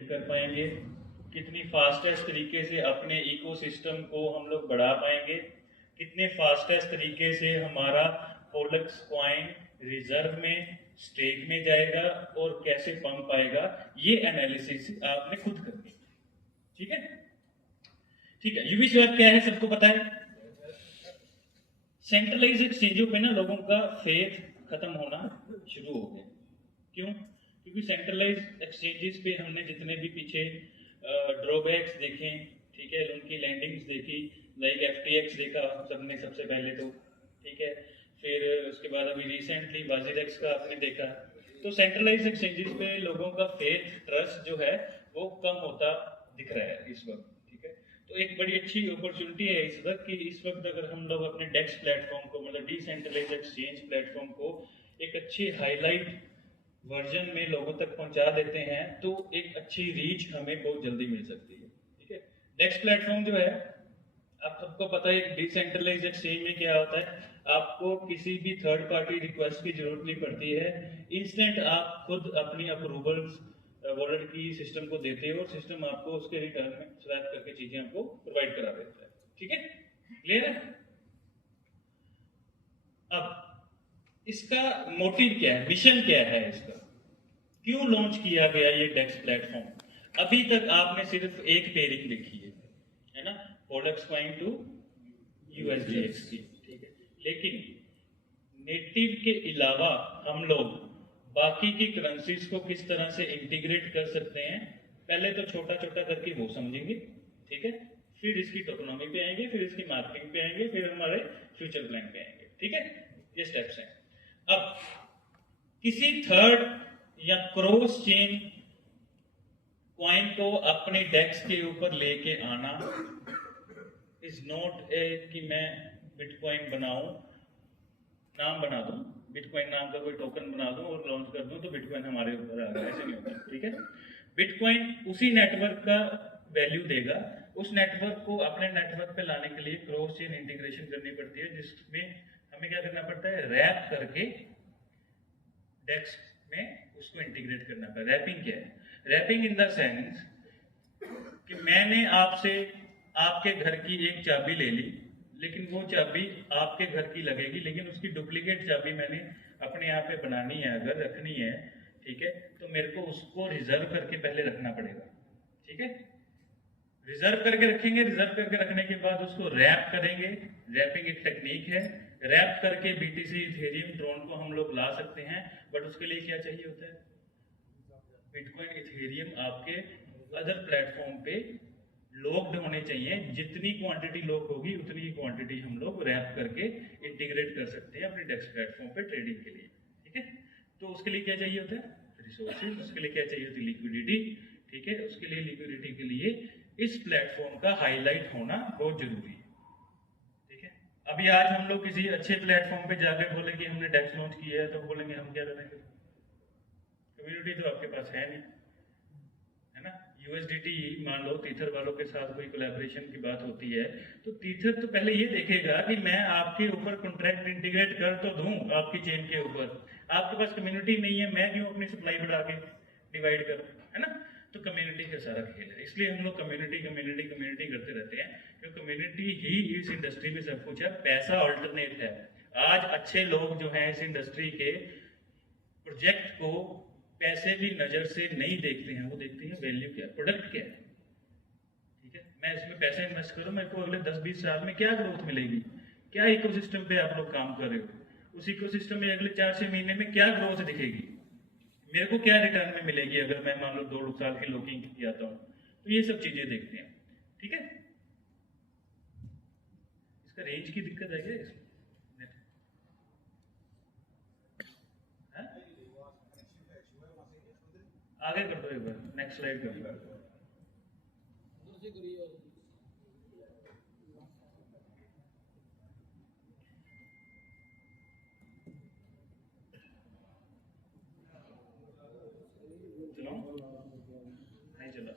कर पाएंगे, कितनी फास्टेस्ट तरीके से अपने इकोसिस्टम को हम लोग बढ़ा पाएंगे, कितने फास्टेस्ट तरीके से हमारा फोलेक्स कॉइन रिजर्व में स्टेक में जाएगा और कैसे पंप आएगा, ये एनालिसिस आपने खुद करनी। ठीक है, ठीक है। यूवी स्वैप क्या है सबको पता है। सेंट्रलाइज एक्सचेंजों पे ना लोगों का फेथ खत्म होना शुरू हो गया। क्यों? क्योंकि सेंट्रलाइज एक्सचेंजेस पे हमने जितने भी पीछे ड्रॉबैक्स देखे, ठीक है, उनकी लैंडिंग्स देखी, लाइक FTX देखा सबने सबसे पहले तो, ठीक है, फिर उसके बाद अभी रिसेंटली वाजिरेक्स का आपने देखा। तो सेंट्रलाइज एक्सचेंजेस पे लोगों का फेथ ट्रस्ट जो है वो कम होता दिख रहा है इस वक्त। ठीक है, तो एक बड़ी अच्छी अपॉर्चुनिटी है इस वक्त कि इस वक्त अगर हम लोग अपने डेक्स प्लेटफॉर्म को, मतलब डिसेंट्रलाइज एक्सचेंज प्लेटफॉर्म को एक अच्छी हाईलाइट वर्जन में लोगों तक पहुंचा देते हैं तो एक अच्छी रीच हमें बहुत जल्दी मिल सकती है। ठीक है, डेक्स प्लेटफॉर्म जो है आप सबको पता है डिसेंट्रलाइज एक्सचेंज में क्या होता है, आपको किसी भी थर्ड पार्टी रिक्वेस्ट की जरूरत नहीं पड़ती है। इंस्टेंट आप खुद अपनी अप्रूवल्स वॉलेट की सिस्टम को देते हो और सिस्टम आपको उसके रिटर्न में स्वैप करके चीजें आपको प्रोवाइड करा देता है। ठीक है, क्लियर है। अब इसका मोटिव क्या है, मिशन क्या है इसका, क्यों लॉन्च किया गया ये डेक्स प्लेटफॉर्म। अभी तक आपने सिर्फ एक पेयरिंग देखी है ना, फोलेक्स कॉइन टू USDX की, ठीक है, लेकिन नेटिव के अलावा हम लोग बाकी की करेंसीज को किस तरह से इंटीग्रेट कर सकते हैं, पहले तो छोटा छोटा करके वो समझेंगे, ठीक है, फिर इसकी टोकनॉमी पे आएंगे, फिर इसकी मार्केटिंग पे आएंगे, फिर हमारे फ्यूचर प्लान पे आएंगे। ठीक है, ये स्टेप्स हैं। अब किसी थर्ड या क्रॉस चेन कॉइन को अपने डेक्स के ऊपर लेके आना इज नॉट ए कि मैं बिटकॉइन बनाऊं, नाम बना दूं, बिटकॉइन नाम का कोई टोकन बना दूं और लॉन्च कर दूं तो बिटकॉइन हमारे ऊपर आ गया, ऐसे नहीं होता। ठीक है, बिटकॉइन उसी नेटवर्क का वैल्यू देगा, उस नेटवर्क को अपने नेटवर्क पे लाने के लिए क्रॉस चेन इंटीग्रेशन करनी पड़ती है, जिसमें हमें क्या करना पड़ता है, रैप करके डेक्स में उसको इंटीग्रेट करना पड़ता है। रैपिंग क्या है, रैपिंग इन द सेंस कि मैंने आपसे आपके घर की एक चाबी ले ली, लेकिन वो चाबी आपके घर की लगेगी, लेकिन उसकी डुप्लीकेट चाबी मैंने अपने यहाँ पे बनानी है, अगर रखनी है, ठीक है, तो मेरे को उसको रिजर्व करके पहले रखना पड़ेगा। ठीक है, रिजर्व करके रखेंगे, रिजर्व करके रखने के बाद उसको रैप करेंगे, रैपिंग एक टेक्निक है, रैप करके BTC इथेरियम ट्रोन को हम लोग ला सकते हैं, बट उसके लिए क्या चाहिए होता है, बिटकॉइन इथेरियम आपके अदर प्लेटफॉर्म पे लॉक्ड होने चाहिए, जितनी क्वांटिटी लॉक होगी उतनी ही क्वांटिटी हम लोग रैप करके इंटीग्रेट कर सकते हैं अपने डेक्स प्लेटफॉर्म पे ट्रेडिंग के लिए। ठीक है, तो उसके लिए क्या चाहिए होता है, रिसोर्सेज, उसके लिए क्या चाहिए होती है, लिक्विडिटी। ठीक है, उसके लिए लिक्विडिटी के लिए इस प्लेटफॉर्म का हाईलाइट होना बहुत जरूरी है। ठीक है, अभी आज हम लोग किसी अच्छे प्लेटफॉर्म पे जाकर बोले कि हमने डेक्स लॉन्च किया है, तो बोलेंगे हम क्या करेंगे, कम्युनिटी तो आपके पास है नहीं, है ना। USDT मान लो टीथर वालों के साथ कोई कोलैबोरेशन की बात होती है, तो टीथर तो पहले ये देखेगा कि मैं आपके ऊपर कॉन्ट्रैक्ट इंटीग्रेट कर तो दूं आपकी चेन के ऊपर, आपके पास कम्युनिटी नहीं है, मैं क्यों अपनी सप्लाई बढ़ा के डिवाइड करूं, है ना। तो कम्युनिटी का सारा खेल है, इसलिए हम लोग कम्युनिटी कम्युनिटी कम्युनिटी करते रहते हैं, क्योंकि कम्युनिटी ही इस इंडस्ट्री में सब कुछ है, पैसा ऑल्टरनेट है। आज अच्छे लोग जो हैं इस इंडस्ट्री के प्रोजेक्ट को पैसे की नजर से नहीं देखते हैं, वो देखते हैं वैल्यू क्या, प्रोडक्ट क्या है। ठीक है, मैं इसमें पैसे इन्वेस्ट करूं, मेरे को अगले 10-20 साल में क्या ग्रोथ मिलेगी, क्या इकोसिस्टम पे आप लोग काम कर रहे हो, उस इकोसिस्टम में अगले 4-6 महीने में क्या ग्रोथ दिखेगी, मेरे को क्या रिटर्न में मिलेगी अगर मैं मान लो 2 साल की लॉकिंग किया हूं, तो ये सब चीजें देखते हैं। ठीक है, इसका रेंज की दिक्कत है क्या इसमें, आगे कर दो एक बार, नेक्स्ट स्लाइड कर दो। चलो नहीं चला,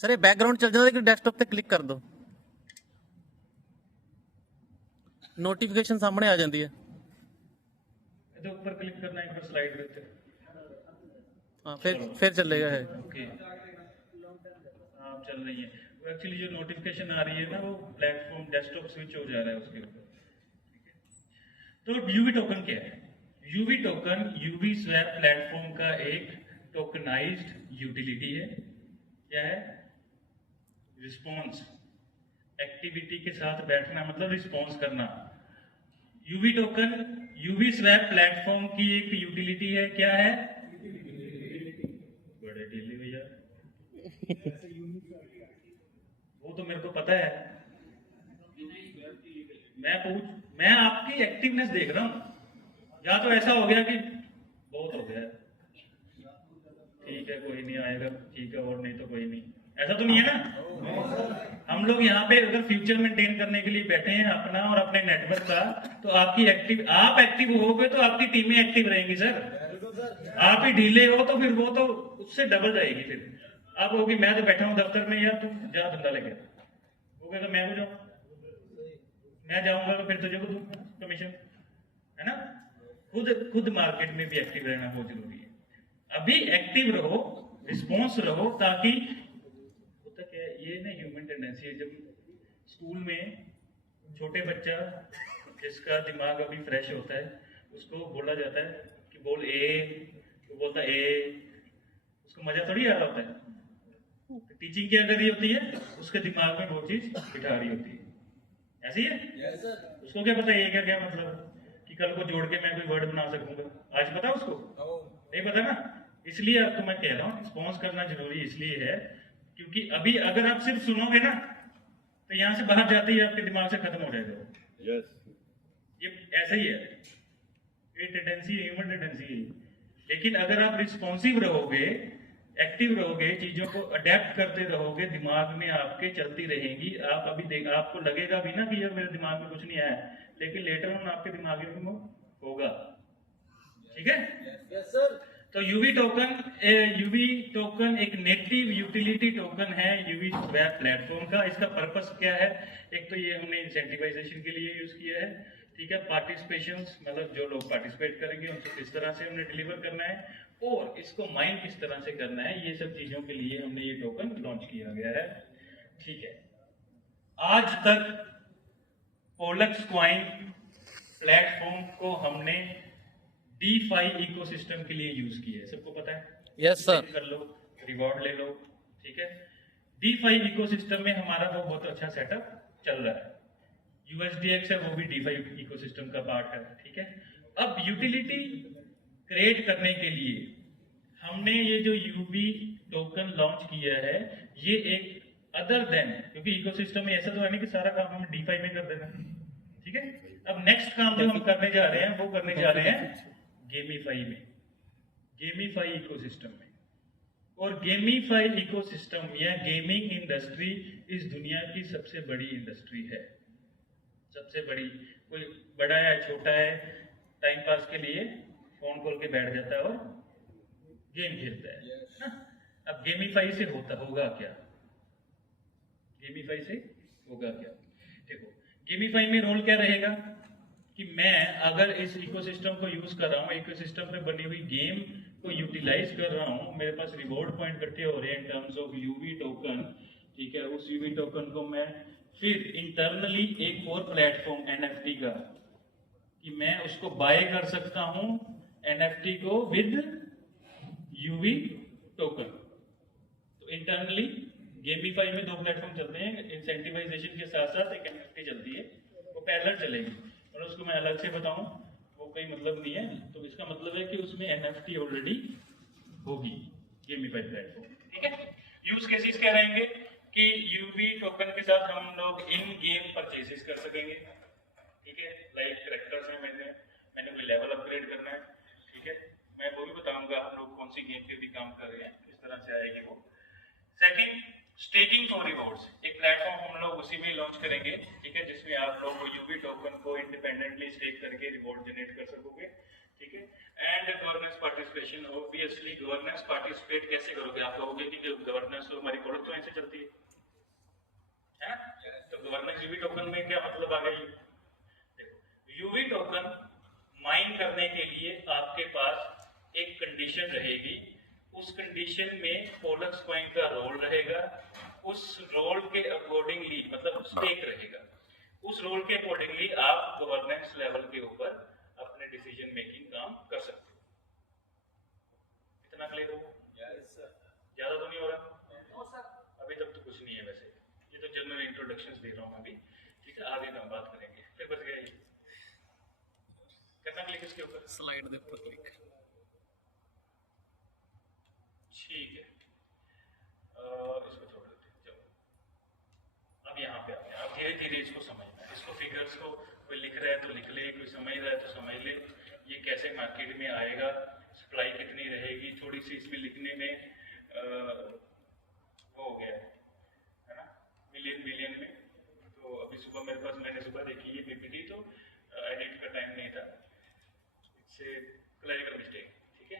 सर ये बैकग्राउंड चल जाता है कि डेस्कटॉप पे क्लिक कर दो, नोटिफिकेशन सामने आ जाती है। तो ऊपर क्लिक करना है, एक बार स्लाइड देते हैं। हाँ फिर चलेगा है। ओके, हाँ चल रही है। एक्चुअली जो नोटिफिकेशन आ रही है ना, वो प्लेटफॉर्म डेस्कटॉप स्विच हो जा रहा है उसके ऊपर। तो यूवी टोकन क्या है? UV token UV swap platform का एक टोकनाइज्ड यूटिलिटी है। क्या है? रिस्पॉन्स, एक्टिविटी के साथ बैठना मतलब रिस्पॉन्स करना। UV token UV swap platform की एक यूटिलिटी है। क्या है? बड़े ढीले भैया, वो तो मेरे को पता है। मैं आपकी एक्टिवनेस देख रहा हूं। या तो ऐसा हो गया कि बहुत हो गया, ठीक है कोई नहीं आएगा, ठीक है, और नहीं तो कोई नहीं, ऐसा तो नहीं है ना। हम लोग यहाँ पे अगर फ्यूचर मेंटेन करने के लिए बैठे हैं अपना और अपने नेटवर्क का, तो आप एक्टिव होगे तो आपकी टीमें एक्टिव रहेंगी सर। आप ही ढीले हो तो फिर वो तो उससे डबल रहेगी। फिर आप होगी मैं तो बैठा हूँ दफ्तर में, यार तुम जा धंधा लेके, वो कहता मैं को जाऊँ, मैं जाऊंगा तो फिर तुझे को दूंगा कमीशन, है ना। खुद मार्केट में भी एक्टिव रहना बहुत जरूरी है। अभी एक्टिव रहो, रिस्पॉन्स रहो, ताकि होता क्या है, ये ना ह्यूमन टेंडेंसी है। जब स्कूल में छोटे बच्चा जिसका दिमाग अभी फ्रेश होता है, उसको बोला जाता है कि बोल ए, तो बोलता ए, उसको मजा थोड़ी आ रहा होता है। तो टीचिंग क्या कर रही होती है? उसके दिमाग में वो चीज बिठा रही होती है। ऐसी है? yes, उसको क्या पता ये क्या मतलब कि कल को जोड़ के मैं कोई वर्ड बना सकूंगा? आज पता उसको? नहीं पता ना। इसलिए आपको मैं कह रहा हूँ रिस्पॉन्स करना जरूरी इसलिए है क्योंकि अभी अगर आप सिर्फ सुनोगे ना, तो यहाँ से बाहर जाते ही आपके दिमाग से खत्म हो जाएगा। yes. ये ऐसा ही है, ये टेंडेंसी, ह्यूमन टेंडेंसी है। लेकिन अगर आप रिस्पॉन्सिव रहोगे, एक्टिव रहोगे, चीजों को अडेप्ट करते रहोगे, दिमाग में आपके चलती रहेंगी। आप अभी आपको लगेगा भी ना कि यार मेरे दिमाग में कुछ नहीं आया, लेकिन लेटर ऑन आपके दिमाग में वो होगा। ठीक है? yes, sir. तो यूवी टोकन एक नेटिव यूटिलिटी टोकन है यूवी स्वैप प्लेटफॉर्म का। इसका पर्पस क्या है? एक तो ये हमने इंसेंटिवाइजेशन के लिए यूज किया है, ठीक है। पार्टिसिपेशन मतलब जो लोग पार्टिसिपेट करेंगे उनको किस तरह से हमने डिलीवर करना है और इसको माइंड किस तरह से करना है, ये सब चीजों के लिए हमने ये टोकन लॉन्च किया गया है। ठीक है, आज तक पोलक्स कॉइन प्लेटफॉर्म को हमने DeFi इकोसिस्टम के लिए यूज किया है, सबको पता है? Yes sir. कर लो, रिवॉर्ड ले लो, ठीक है। DeFi इकोसिस्टम में हमारा वो बहुत अच्छा सेटअप चल रहा है। USDX है, वो भी DeFi इकोसिस्टम का पार्ट है, ठीक है। अब यूटिलिटी क्रिएट करने के लिए हमने ये जो यूवी टोकन लॉन्च किया है, ये एक अदर देन, क्योंकि इकोसिस्टम में ऐसा तो है नहीं कि सारा काम हम DeFi में कर देना, ठीक है। अब नेक्स्ट काम जो हम करने जा रहे हैं वो करने जा रहे हैं गेमीफाई में, गेमीफाई इकोसिस्टम में। और गेमीफाई इकोसिस्टम या गेमिंग इंडस्ट्री इस दुनिया की सबसे बड़ी इंडस्ट्री है, सबसे बड़ी। कोई बड़ा है छोटा है, टाइम पास के लिए फोन खोल के बैठ जाता है और गेम खेलता है ना। अब गेमीफाई से होगा क्या? गेमीफाई से होगा क्या? देखो, गेमीफाई में रोल क्या रहेगा कि मैं अगर इस इकोसिस्टम को यूज कर रहा हूँ, इकोसिस्टम पे बनी हुई गेम को यूटिलाइज कर रहा हूँ, मेरे पास रिवॉर्ड पॉइंट इकट्ठे हो रहे हैं in terms of UV token, ठीक है। उस यूवी टोकन को मैं फिर इंटरनली एक और प्लेटफॉर्म NFT का, कि मैं उसको बाय कर सकता हूँ NFT को विद यूवी टोकन। तो इंटरनली गेमीफाई में दो प्लेटफॉर्म चलते हैं, इंसेंटिवाइजेशन के साथ साथ एक NFT चलती है, वो पैरेलल चलेगी। और उसको मैं अलग से बताऊं वो कोई मतलब नहीं है। तो इसका मतलब है कि उसमें NFT ऑलरेडी होगी गेमीफाई प्लेटफॉर्म, ठीक है। यूज केसेस क्या रहेंगे कि यूवी टोकन के साथ हम लोग इन गेम परचेसेस कर सकेंगे, ठीक है। लाइक कैरेक्टर्स में मैंने कोई लेवल अपग्रेड करना है, ठीक है, मैं वो भी बताऊंगा हम लोग कौन सी गेम पे भी काम कर रहे हैं, किस तरह से आएगी वो। सेकंड, स्टेकिंग फॉर रिवॉर्ड्स, एक प्लेटफॉर्म हम लोग उसी में लॉन्च करेंगे, ठीक है, जिसमें आप लोग यूवी टोकन को इंडिपेंडेंटली स्टेक करके रिवॉर्ड जनरेट कर सकोगे, ठीक है। And governance participation, obviously governance participate कैसे करोगे? आप कहोगे कि गवर्नेंस तो हमारी प्रोडक्ट तो ऐसे चलती है ना, तो गवर्नेंस यूवी टोकन में क्या मतलब आ गया? देखो, यूवी टोकन माइन करने के लिए आपके पास एक कंडीशन रहेगी, उस कंडीशन में पोलक्स कॉइन का रोल रहेगा, उस रोल के अकॉर्डिंगली मतलब स्टेक रहेगा, उस रोल के अकॉर्डिंगली आप गवर्नेंस लेवल के ऊपर अपने डिसीजन मेकिंग काम कर सकते हो। इतना क्लियर हो? ज्यादा तो नहीं हो रहा? अभी तक तो कुछ नहीं है वैसे, ये तो जनरल इंट्रोडक्शंस दे रहा हूँ अभी, ठीक है, आगे हम बात करेंगे। फिर बच गया ये, करना क्लिक इसके ऊपर, स्लाइड दे ऊपर क्लिक। ठीक है, इसको छोड़ देते हैं। चलो अब यहाँ पे आते हैं, अब धीरे धीरे इसको समझना है। इसको फिगर्स को कोई लिख रहा है तो लिख ले, कोई समझ रहा है तो समझ ले, ये कैसे मार्केट में आएगा, सप्लाई कितनी रहेगी, थोड़ी सी इसमें लिखने में वो हो गया है ना, मिलियन में। तो अभी सुबह मेरे पास, मैंने सुबह देखी ये पीपीटी, तो एडिट का टाइम नहीं था, इससे क्लरिकल मिस्टेक, ठीक है।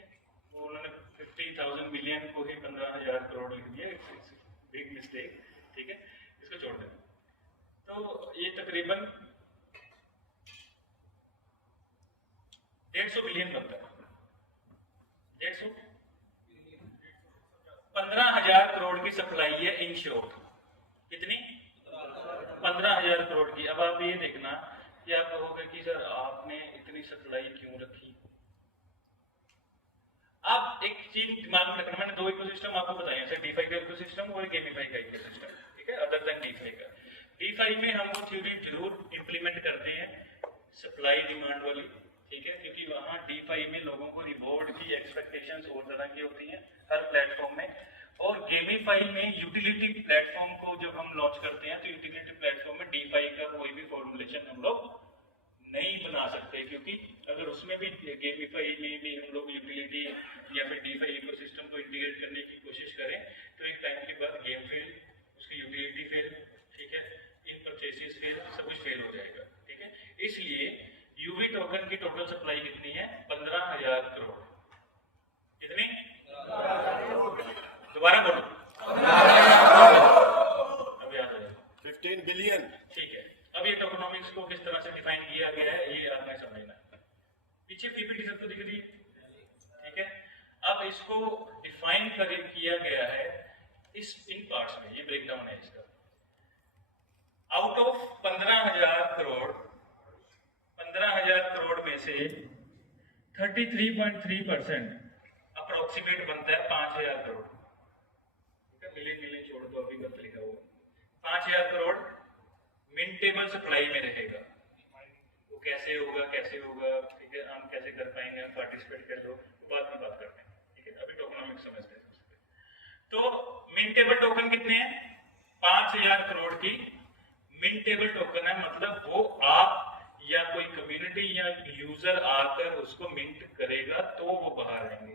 वो उन्होंने 50,000 मिलियन को ही 15,000 करोड़ लिख दिया, बिग मिस्टेक, ठीक है, इसको छोड़ दें। तो ये तकरीबन 150 बिलियन बनता है, 150 15,000 करोड़ की सप्लाई है इन शॉर्ट। कितनी? 15,000 करोड़ की। अब आप ये देखना कि आप कहोगे कि सर आपने इतनी सप्लाई क्यों रखी। आप एक चीज दिमाग में रखना, मैंने दो इकोसिस्टम आपको बताए हैं, डीफाई का इकोसिस्टम और गेमीफाई का इकोसिस्टम, ठीक है, अदर देन डीफाई का। डीफाई में हम वो थ्योरी जरूर इंप्लीमेंट करते हैं, सप्लाई डिमांड वाली, ठीक है, क्योंकि वहाँ डीफाई में लोगों को रिवॉर्ड की एक्सपेक्टेशंस और तरह की होती हैं हर प्लेटफॉर्म में। और गेमीफाई में यूटिलिटी प्लेटफॉर्म को जब हम लॉन्च करते हैं तो यूटिलिटी प्लेटफॉर्म में डीफाई का कोई भी फॉर्मुलेशन हम लोग नहीं बना सकते, क्योंकि अगर उसमें भी गेमीफाई में भी हम लोग यूटिलिटी या फिर डीफाई इकोसिस्टम को इंटीग्रेट करने की कोशिश करें तो एक टाइम के बाद गेम फेल, उसकी यूटिलिटी फेल, ठीक है, इन परचेसेस फेल, सब कुछ फेल हो जाएगा, ठीक है। इसलिए यूवी टोकन की टोटल सप्लाई कितनी है? 15,000 करोड़। कितनी? दोबारा बोलो, अब याद आएगा, 15 बिलियन। ठीक है। अब ये टोकनोमिक्स को किस तरह से डिफाइन किया गया है ये आपने समझना है। पीछे पीपीटी सबको दिख रही है, ठीक है। अब इसको डिफाइन किया गया है इन पार्ट्स में, ये ब्रेकडाउन है इसका। आउट ऑफ 15,000 करोड़, 15,000 करोड़ में से 33.3% अप्रोक्सीमेट बनता है 5,000 करोड़, ठीक है, मिलियन छोड़ दो, अभी गलत लिखा हुआ। 5,000 करोड़ मिंटेबल सप्लाई में रहेगा। वो कैसे होगा, ठीक है, हम कैसे कर पाएंगे, हम पार्टिसिपेट कर लो, बाद में बात करते हैं, ठीक है, अभी टोकनोमिक्स समझते हैं। तो मिंटेबल टोकन कितने हैं? 5,000 करोड़ की मिंटेबल टोकन है, मतलब वो आप या कोई कम्युनिटी या यूजर आकर उसको मिंट करेगा तो वो बाहर आएंगे।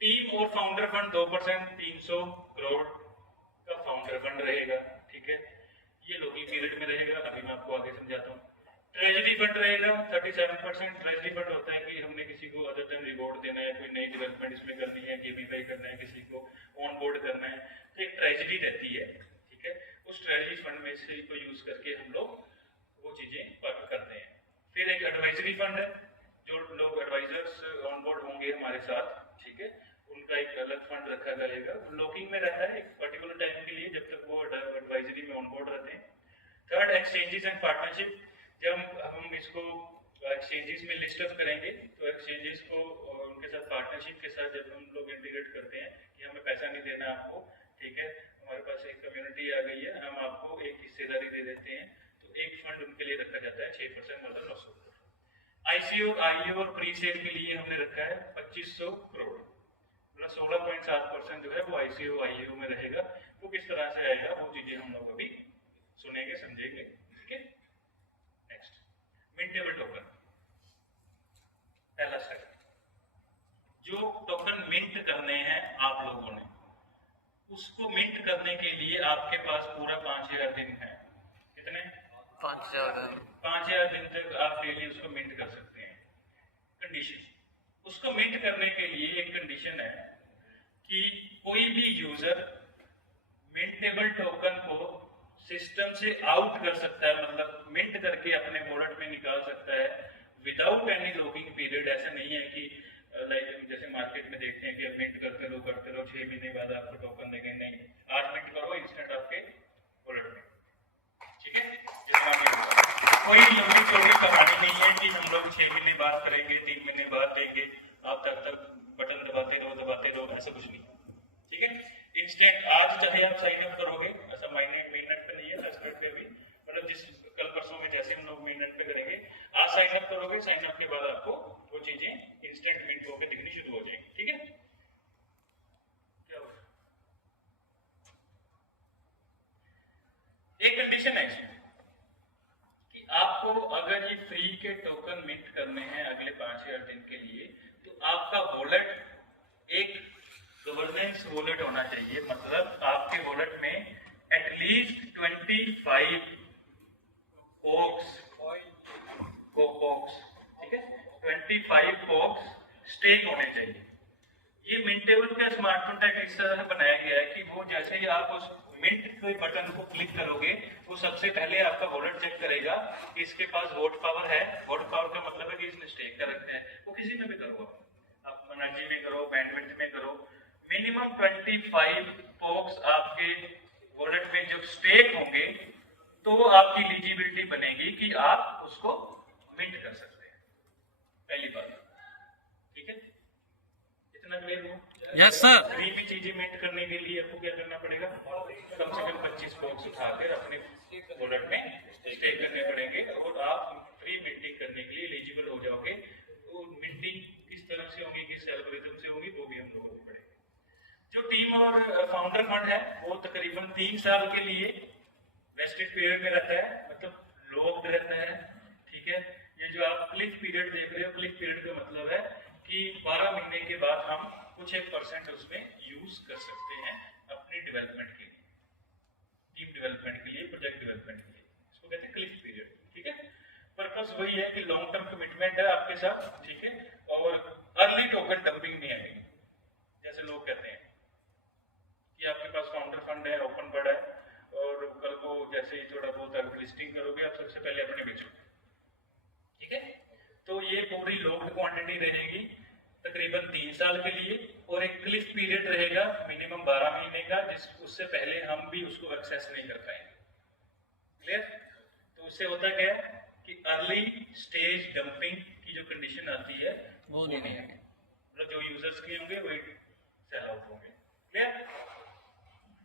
टीम और फाउंडर फंड 2%, 300 करोड़ का फाउंडर फंड रहेगा, ठीक है, ये लॉकिंग पीरियड में रहेगा, अभी मैं आपको आगे समझाता हूँ। ट्रेजरी फंड रहेगा 37%। ट्रेजरी फंड होता है कि हमने किसी को अदर देन रिवॉर्ड देना है, कोई नई डेवलपमेंट इसमें करनी है, गेमीफाई करना है, किसी को ऑन बोर्ड करना है, तो एक ट्रेजरी रहती है, ठीक है, उस ट्रेजरी फंड में से को यूज करके हम लोग वो चीजें करते हैं। फिर एक एडवाइजरी फंड है, जो लोग एडवाइजर्स ऑन बोर्ड होंगे हमारे साथ, ठीक है, उनका एक अलग फंड रखा जाएगा, लॉकिंग में रहता है एक पर्टिकुलर टाइम के लिए, जब तक वो एडवाइजरी में ऑन बोर्ड रहते हैं। Third, exchanges and partnership. जब हम इसको एक्सचेंजेस में लिस्ट अप करेंगे तो एक्सचेंजेस को उनके साथ पार्टनरशिप के साथ जब हम लोग इंटीग्रेट करते हैं कि हमें पैसा नहीं देना आपको, ठीक है, हमारे पास एक कम्युनिटी आ गई है, हम आपको एक हिस्सेदारी दे देते हैं, तो एक फंड उनके लिए रखा जाता है 6%, मतलब 900 करोड़। आईसीओ, आईओ और प्री सेल के लिए हमने रखा है 2500 करोड़, मतलब 16.7% जो है वो आईसीओ आईओ में रहेगा। वो किस तरह से आएगा वो चीजें हम लोग अभी सुनेंगे, समझेंगे, ठीक है। नेक्स्ट, मिंटेबल टोकन, पहला स्टेप। जो टोकन मिंट करने हैं आप लोगों ने, उसको मिंट करने के लिए आपके पास पूरा 5,000 दिन है। कितने? 5,000 दिन तक आप डेली उसको मिंट कर सकते हैं। कंडीशन, उसको मिंट करने के लिए एक कंडीशन है कि कोई भी यूजर मिंटेबल टोकन को सिस्टम से आउट कर सकता है, मतलब मिंट करके अपने वॉलेट में निकाल सकता है विदाउट एनी लॉकिंग पीरियड। ऐसा नहीं है कि लाइक जैसे मार्केट में देखते हैं कि अब मिंट करते रहो 6 महीने बाद आपको टोकन देंगे, नहीं, आज मिंट करो इंस्टेंट आपके वॉलेट में, ठीक है। कोई लंबी चौड़ी कहानी नहीं है कि हम लोग 6 महीने बाद करेंगे, 3 महीने बाद देंगे, आप तब तक बटन दबाते रहो, ऐसा कुछ नहीं, ठीक है। इंस्टेंट आज चाहे आप साइन अप करोगे, ऐसा मिनट पे नहीं है, 10 मिनट पे भी, मतलब जिस कल परसों में जैसे हम लोग मिनट पे करेंगे, आज साइन अप करोगे, साइन अप के बाद आपको वो चीजें इंस्टेंट मिंट होकर दिखनी शुरू हो जाएंगी, ठीक है। क्या होगा, एक कंडीशन है इसमें कि आपको अगर ये फ्री के टोकन मिंट करने हैं अगले 5000 दिन के लिए, तो आपका वॉलेट एक गवर्नेंस वॉलेट होना चाहिए। मतलब आपके वॉलेट में एटलीस्ट 25 पॉक्स, ठीक है, 25 पॉक्स स्टेक होने चाहिए। ये मिंटेबल का स्मार्ट कॉन्ट्रैक्ट इस तरह से बनाया गया है कि वो जैसे ही आप उस मिंट के बटन को क्लिक करोगे, वो सबसे पहले आपका वॉलेट चेक करेगा कि इसके पास वोट पावर है। वोट पावर का मतलब है कि इसने स्टेक कर रखा है। वो किसी में भी करो, आप एनर्जी में करो, बैंडविड्थ में करो, मिनिमम 25 पॉक्स आपके वॉलेट में जब स्टेक होंगे तो आपकी एलिजिबिलिटी बनेगी कि आप उसको मिंट कर सकते हैं, पहली बात, ठीक है। इतना क्लियर हो? Yes sir. फ्री में चीजें मिंट करने के लिए आपको क्या करना पड़ेगा, कम से कम 25 पॉक्स उठाकर अपने वॉलेट में स्टेक करने पड़ेंगे, और आप फ्री मिंटिंग करने के लिए एलिजिबल हो जाओगे। तो मिंटिंग किस तरह से होगी, किस एल्गोरिथम से होगी, वो भी हम लोगों को पड़ेगा। जो टीम और फाउंडर फंड है वो तकरीबन 3 साल के लिए वेस्टेड पीरियड में रहता है, मतलब लॉक्ड रहता है, ठीक है। ये जो आप क्लिक पीरियड देख रहे हो, क्लिक पीरियड का मतलब है कि 12 महीने के बाद हम कुछ 1% उसमें यूज कर सकते हैं अपनी डेवलपमेंट के लिए, टीम डेवलपमेंट के लिए, प्रोजेक्ट डेवलपमेंट के लिए, इसको कहते हैं क्लिक पीरियड, ठीक है। पर्पस वही है कि लॉन्ग टर्म कमिटमेंट है आपके साथ, ठीक है, और अर्ली टोकन डंपिंग नहीं आएगी। जैसे लोग कहते हैं कि आपके पास फाउंडर फंड है, ओपन बड़ा है, और कल को जैसे ही थोड़ा बहुत आप लिस्टिंग करोगे, आप सबसे पहले अपने बेचोगे, ठीक है। तो ये पूरी लॉक्ड क्वांटिटी रहेगी तकरीबन 3 साल के लिए, और एक क्लिफ पीरियड रहेगा मिनिमम 12 महीने का, जिस उससे पहले हम भी उसको एक्सेस नहीं कर पाएंगे, क्लियर। तो उससे होता क्या है कि अर्ली स्टेज डंपिंग की जो कंडीशन आती है वो नहीं आएगी, मतलब जो यूजर्स के होंगे वही सेल आउट होंगे, क्लियर।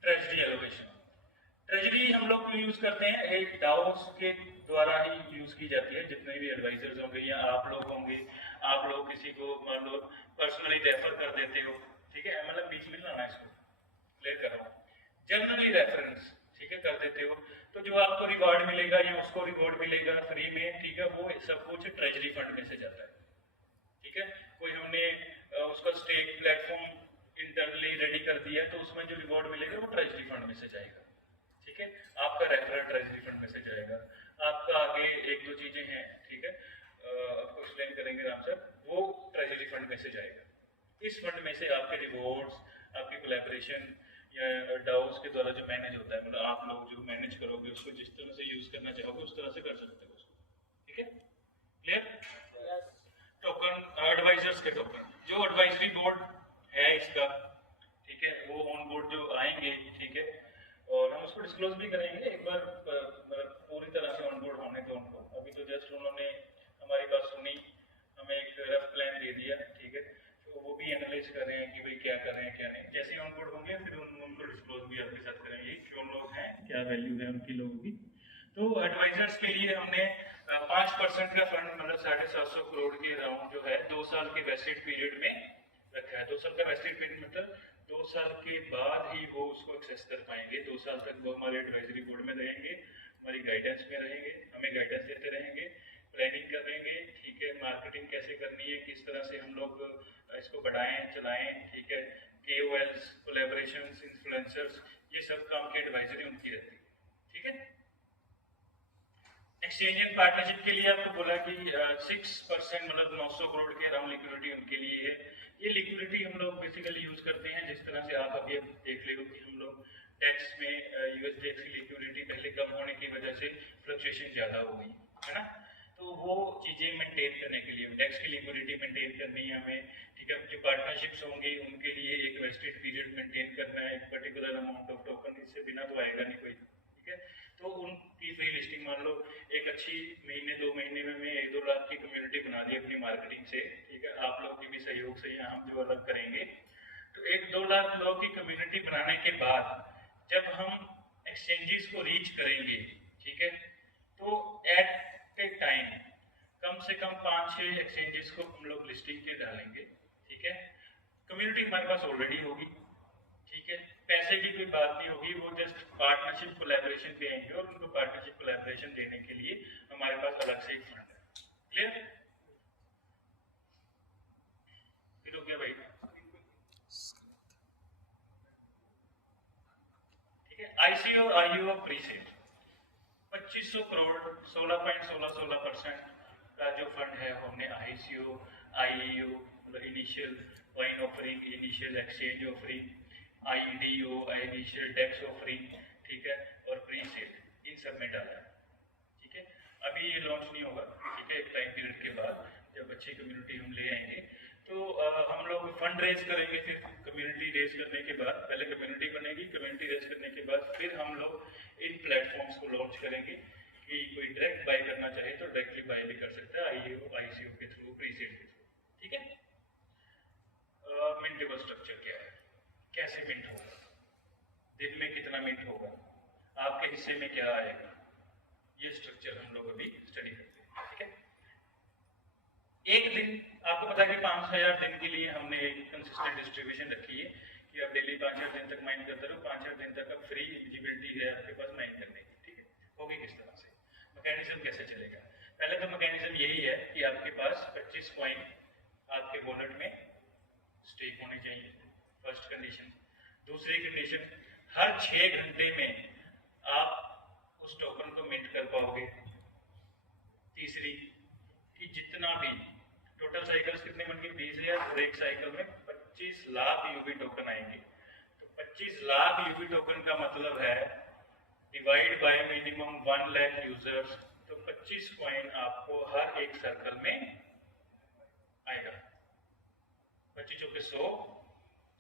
ट्रेजरी एलोकेशन, ट्रेजरी हम लोग यूज करते हैं, एक डाउस के द्वारा ही यूज की जाती है। जितने भी एडवाइजर्स होंगे या आप लोग होंगे, आप लोग किसी को मान लो पर्सनली रेफर कर देते हो, ठीक है, मतलब बीच में लाना, इसको क्लियर कर रहा हूँ, जनरली रेफरेंस, ठीक है, कर देते हो, तो जो आपको रिवॉर्ड मिलेगा या उसको रिवॉर्ड मिलेगा फ्री में, ठीक है, वो सब कुछ ट्रेजरी फंड में से जाता है, ठीक है। कोई हमने उसका स्टेक प्लेटफॉर्म इंटरनली रेडी कर दिया तो उसमें जो रिवॉर्ड मिलेगा वो ट्रेजरी फंड में से जाएगा, ठीक है। आपका रेफरल ट्रेजरी फंड में से जाएगा, आपका आगे 1-2 चीजें हैं, ठीक है, आपको एक्सप्लेन करेंगे राम सर, वो ट्रेजरी फंड में से जाएगा। इस फंड में से आपके रिवॉर्ड्स, आपकी कोलैबोरेशन या डाउस के द्वारा जो मैनेज होता है, मतलब आप लोग जो मैनेज करोगे उसको जिस तरह से यूज करना चाहोगे उस तरह से कर सकते हो उसको, ठीक है, क्लियर। टोकन एडवाइजर्स के टोकन, जो एडवाइजरी बोर्ड है इसका, ठीक है, वो ऑन बोर्ड जो आएंगे, ठीक है, और हम उसको डिस्क्लोज भी करेंगे एक बार, पूरी तरह से ऑन बोर्ड होने तो उनको, अभी तो जस्ट उन्होंने हमारी बात सुनी, हमें एक रफ प्लान दे दिया, ठीक है, तो वो भी एनालाइज कर रहे हैं कि भाई क्या कर रहे हैं क्या नहीं। जैसे ऑन बोर्ड होंगे फिर उनको डिस्क्लोज भी आपके साथ करेंगे, क्यों लोग हैं, क्या वैल्यू है उनकी लोगों की। तो एडवाइजर्स के लिए हमने 5% का फंड, मतलब 750 करोड़ के अराउंड जो है 2 साल के वेस्टेड पीरियड में रखा है। 2 साल का वेस्टेड पीरियड मतलब 2 साल के बाद ही वो उसको एक्सेस कर पाएंगे। 2 साल तक वो हमारे एडवाइजरी बोर्ड में रहेंगे, हमारी गाइडेंस में रहेंगे, हमें गाइडेंस देते रहेंगे, प्लानिंग करेंगे, ठीक है, मार्केटिंग कैसे करनी है, किस तरह से हम लोग इसको बढ़ाएं चलाएं, ठीक है, KOLs, कोलैबोरेशंस, इन्फ्लुएंसर्स, ये सब काम की एडवाइजरी उनकी रहती है, ठीक है। एक्सचेंज एंड पार्टनरशिप के लिए आपको बोला कि 6% मतलब 900 करोड़ के अराउंड लिक्विडिटी उनके लिए है। ये लिक्विडिटी हम लोग बेसिकली यूज करते हैं, जिस तरह से आप अभी देख ले कि हम लोग टैक्स में USDX की लिक्विडिटी पहले कम होने की वजह से फ्लक्चुएशन ज्यादा हो गई है ना, तो वो चीजें मेंटेन करने के लिए डेक्स की लिक्विडिटी मेंटेन करनी है हमें, ठीक है। जो पार्टनरशिप्स होंगी उनके लिए एक वेस्टेड पीरियड मेंटेन करना है, एक पर्टिकुलर अमाउंट ऑफ टोकन, इससे बिना तो आएगा नहीं कोई, ठीक है। तो उनकी फ्री लिस्टिंग, मान लो एक अच्छी महीने 2 महीने में मैं 1-2 लाख की कम्युनिटी बना दी अपनी मार्केटिंग से, ठीक है, आप लोग की भी सहयोग से हम जो अलग करेंगे, तो 1-2 लाख लोगों की कम्युनिटी बनाने के बाद जब हम एक्सचेंजेस को रीच करेंगे, ठीक है, तो एट ए टाइम कम से कम 5-6 एक्सचेंजेस को हम लोग लिस्टिंग के डालेंगे, ठीक है। कम्युनिटी हमारे पास ऑलरेडी होगी, ठीक है, पैसे की कोई बात नहीं होगी, वो जस्ट पार्टनरशिप कोलैबोरेशन पे आएंगे और उनको पार्टनरशिप कोलैबोरेशन देने के लिए हमारे पास अलग से एक फंड है। क्लियर? फिर हो गया भाई, ठीक है। ICO IU pre sale 2500 crore 16.16% का जो फंड है हमने आईसीओ आईयू मतलब initial wine offering, initial exchange offering, IDO initial DEX offering, ठीक है, और प्री सेल इन सब में डाला है, ठीक है। अभी ये लॉन्च नहीं होगा, ठीक है, एक टाइम पीरियड के बाद जब अच्छी कम्युनिटी हम ले आएंगे तो हम लोग फंड रेज करेंगे। फिर कम्युनिटी रेज करने के बाद पहले कम्युनिटी बनेगी, कम्युनिटी रेज करने के बाद फिर हम लोग इन प्लेटफॉर्म्स को लॉन्च करेंगे कि कोई डायरेक्ट बाय करना चाहे तो डायरेक्टली बाय भी कर सकता है आईसीओ के थ्रू, प्री सेल के थ्रू, ठीक है। मिंटेबल स्ट्रक्चर क्या है, कैसे मिंट होगा, दिन में कितना मिंट होगा, आपके हिस्से में क्या आएगा, ये स्ट्रक्चर हम लोग अभी स्टडी करते हैं, ठीक है। एक दिन आपको पता है कि 5000 दिन के लिए हमने एक कंसिस्टेंट डिस्ट्रीब्यूशन रखी है कि आप डेली 5000 दिन तक माइन करते रहो, 5000 दिन तक आप फ्री एलिजिबिलिटी है आपके पास माइन करने की, ठीक है। होगी किस तरह से, मैकेनिज्म कैसे चलेगा? पहले तो मैकेनिज्म यही है कि आपके पास 25 कॉइन आपके वॉलेट में स्टेक होने चाहिए, फर्स्ट कंडीशन। दूसरी कंडीशन, हर 6 घंटे में आप उस टोकन को मिंट कर पाओगे। तीसरी कि जितना भी टोटल साइकिल्स कितने बन गए 20,000 और एक साइकिल में 25 लाख यूबी टोकन आएंगे। तो 25 लाख यूबी टोकन का मतलब है divide by minimum 1 lakh users, तो 25 कॉइन आपको हर एक सर्कल में आएगा। 25 चौके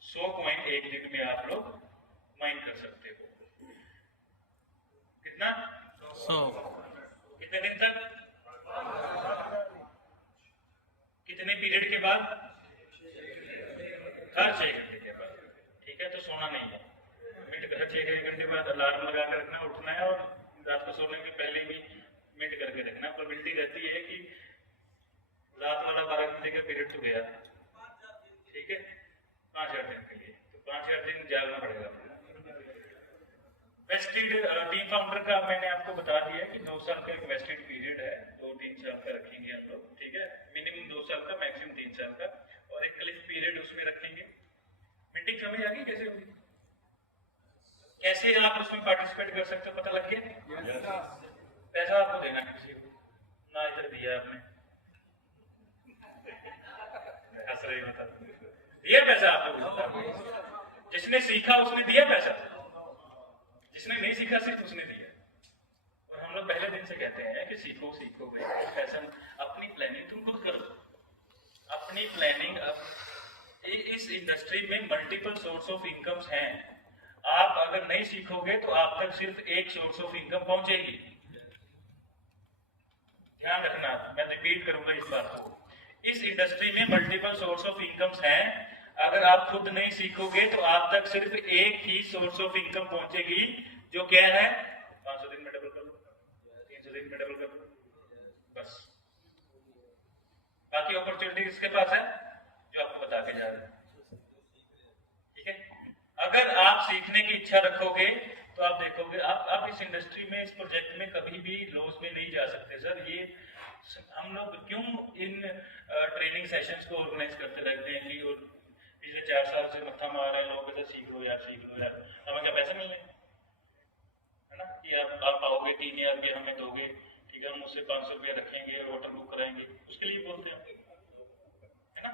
100 कॉइन एक दिन में आप लोग माइन कर सकते हो। कितना? 100। कितने दिन तक? कितने पीरियड के बाद? हर 6 घंटे के बाद, ठीक है। तो सोना नहीं है, मिनट हर 6 घंटे बाद अलार्म लगा कर रखना, उठना है और रात को सोने के पहले भी मिनट करके रखना। प्रोबेबिलिटी रहती है कि रात वाला 12 घंटे का पीरियड तो गया, ठीक है, 5000 दिन के लिए, तो 5000 दिन जागना पड़ेगा। वेस्टेड टीम फाउंडर का मैंने आपको बता दिया कि 2 साल का एक वेस्टेड पीरियड है, 2-3 साल का रखेंगे हम लोग, ठीक है। मिनिमम 2 साल का, मैक्सिमम 3 साल का, और एक क्लिफ पीरियड उसमें रखेंगे। मीटिंग समझ आ गई कैसे होगी, कैसे आप उसमें पार्टिसिपेट कर सकते हो, पता लग गया? पैसा आपको देना है किसी को ना, इधर दिया आपने, हंस रहे मतलब दिया पैसा आपको, जिसने सीखा उसने दिया पैसा, जिसने नहीं सीखा सिर्फ उसने दिया। और हम लोग पहले दिन से कहते हैं कि सीखो सीखो भाई, पैसा अपनी प्लानिंग तुम खुद करो, अपनी प्लानिंग। अब इस इंडस्ट्री में मल्टीपल सोर्स ऑफ इनकम्स हैं, आप अगर नहीं सीखोगे तो आप तक सिर्फ एक सोर्स ऑफ इनकम पहुंचेगी। ध्यान रखना, मैं रिपीट करूंगा इस बात को, इस इंडस्ट्री में मल्टीपल सोर्स ऑफ इनकम्स हैं, अगर आप खुद नहीं सीखोगे तो आप तक सिर्फ एक ही सोर्स ऑफ इनकम पहुंचेगी, जो क्या है 500 दिन में डबल कर लो, 300 दिन में डबल कर लो, बस। बाकी अपॉर्चुनिटी किसके पास है? जो आपको बता के जा रहे हैं, ठीक है। अगर आप सीखने की इच्छा रखोगे तो आप देखोगे आप इस इंडस्ट्री में, इस प्रोजेक्ट में कभी भी लॉस में नहीं जा सकते। सर ये हम लोग क्यों इन ट्रेनिंग सेशंस को ऑर्गेनाइज करते रहते हैं कि और पिछले 4 साल से मत्था मार रहे हैं लोगों के साथ, सीख लो यार सीख लो यार, हमें क्या पैसे मिलने है ना, कि आप आओगे 3000 के हमें दोगे, ठीक है, हम उससे 500 रुपया रखेंगे और होटल बुक कराएंगे, उसके लिए बोलते हैं, है ना।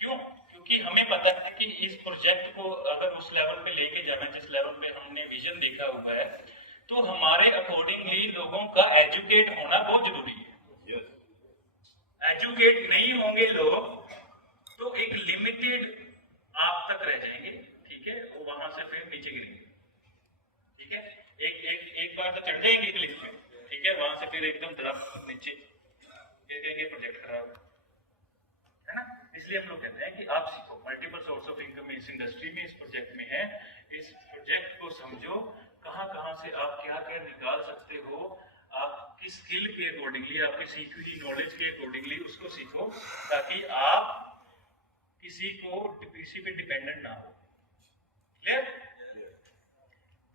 क्यों? क्योंकि हमें पता है कि इस प्रोजेक्ट को अगर उस लेवल पे लेके जाना है जिस लेवल पे हमने विजन देखा हुआ है, तो हमारे अकॉर्डिंगली लोगों का एजुकेट होना बहुत जरूरी है। एजुकेट नहीं होंगे लोग तो एक लिमिटेड आप तक रह जाएंगे, ठीक है, वो वहां से फिर नीचे गिरेंगे, ठीक है, एक बार तो चढ़ जाएंगे क्लिफ पे, ठीक है, वहां से फिर एकदम ड्रॉप नीचे गिरेंगे, प्रोजेक्ट खराब है ना। इसलिए हम लोग कहते हैं कि आप सीखो, मल्टीपल सोर्स ऑफ इनकम इस इंडस्ट्री में, इस प्रोजेक्ट में है, इस प्रोजेक्ट को समझो, कहां से आप क्या क्या निकाल सकते हो, आपकी स्किल के अकॉर्डिंगली, आपकी सीखी हुई नॉलेज के अकॉर्डिंगली उसको सीखो, ताकि आप किसी पे डिपेंडेंट ना हो। क्लियर?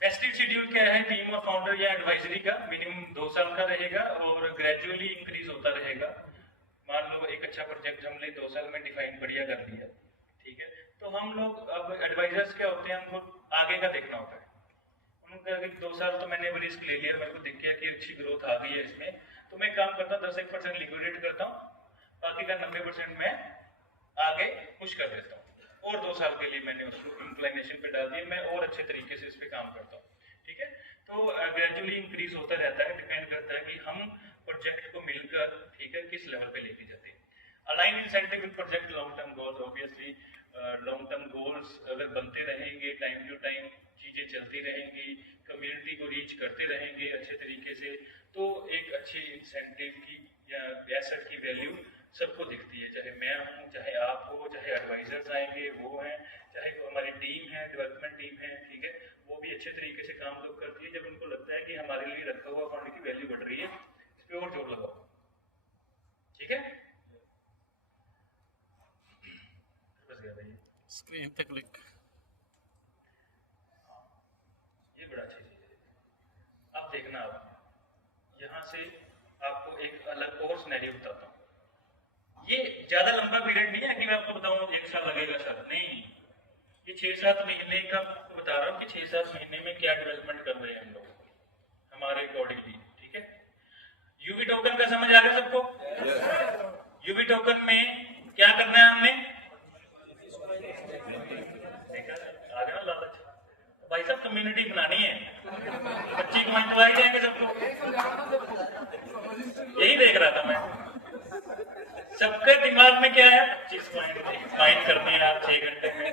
वेस्टेड शेड्यूल क्या है? टीम और फाउंडर या एडवाइजरी का मिनिमम 2 साल का रहेगा और ग्रेजुअली इंक्रीज होता रहेगा। मान लो एक अच्छा प्रोजेक्ट हमने 2 साल में डिफाइन बढ़िया कर दिया, ठीक है, तो हम लोग अब एडवाइजर्स क्या होते हैं, हमको आगे का देखना होता है। उनका 2 साल तो मैंने रिस्क ले लिया, मेरे को दिख गया कि अच्छी ग्रोथ आ गई है इसमें, तो मैं काम करता हूँ 10% लिक्विडेट करता हूँ, बाकी का 90% मैं आगे पुश कर देता हूँ, और 2 साल के लिए मैंने उसको इंक्लाइनेशन पे डाल दिया, मैं और अच्छे तरीके से इस पे काम करता हूँ, ठीक है। तो ग्रेजुअली इंक्रीज होता रहता है, डिपेंड करता है कि हम प्रोजेक्ट को मिलकर, ठीक है, किस लेवल पे लेके जाते हैं। Align incentive with project long term goals, obviously long term goals अगर बनते रहेंगे, टाइम टू टाइम चीजें चलती रहेंगी, कम्युनिटी को रीच करते रहेंगे अच्छे तरीके से, तो एक अच्छी इंसेंटिव की या एसेट की वैल्यू सबको दिखती है, चाहे मैं हूँ, चाहे आप हो, चाहे एडवाइजर्स आएंगे वो हैं, चाहे हमारी टीम है, डेवलपमेंट टीम है, ठीक है, वो भी अच्छे तरीके से काम लोग करती है। जब उनको लगता है कि हमारे लिए रखा हुआ फंड की वैल्यू बढ़ रही है, इस पे और जोर लगाओ, ठीक है। बस गया भाई, स्क्रीन पे क्लिक, ये बड़ा अच्छी चीज है। अब देखना, आप यहाँ से आपको एक अलग और सिनेरियो बताता हूँ। ये ज्यादा लंबा पीरियड नहीं है कि मैं आपको बताऊं 1 साल लगेगा, शायद नहीं, ये 6-7 महीने का बता रहा हूँ कि 6-7 महीने में क्या डेवलपमेंट कर रहे हैं हम लोग हमारे अकॉर्डिंगली, ठीक है। यूवी टोकन का समझ आ गया सबको? यूवी टोकन में क्या करना है हमने, आ गया ना लालच, भाई साहब कम्युनिटी बनानी है, 25 कॉइन तो आ ही जाएंगे सबको, यही देख रहा था मैं, सबके दिमाग में क्या है, 25 कॉइन फाइन करते हैं आप 6 घंटे में,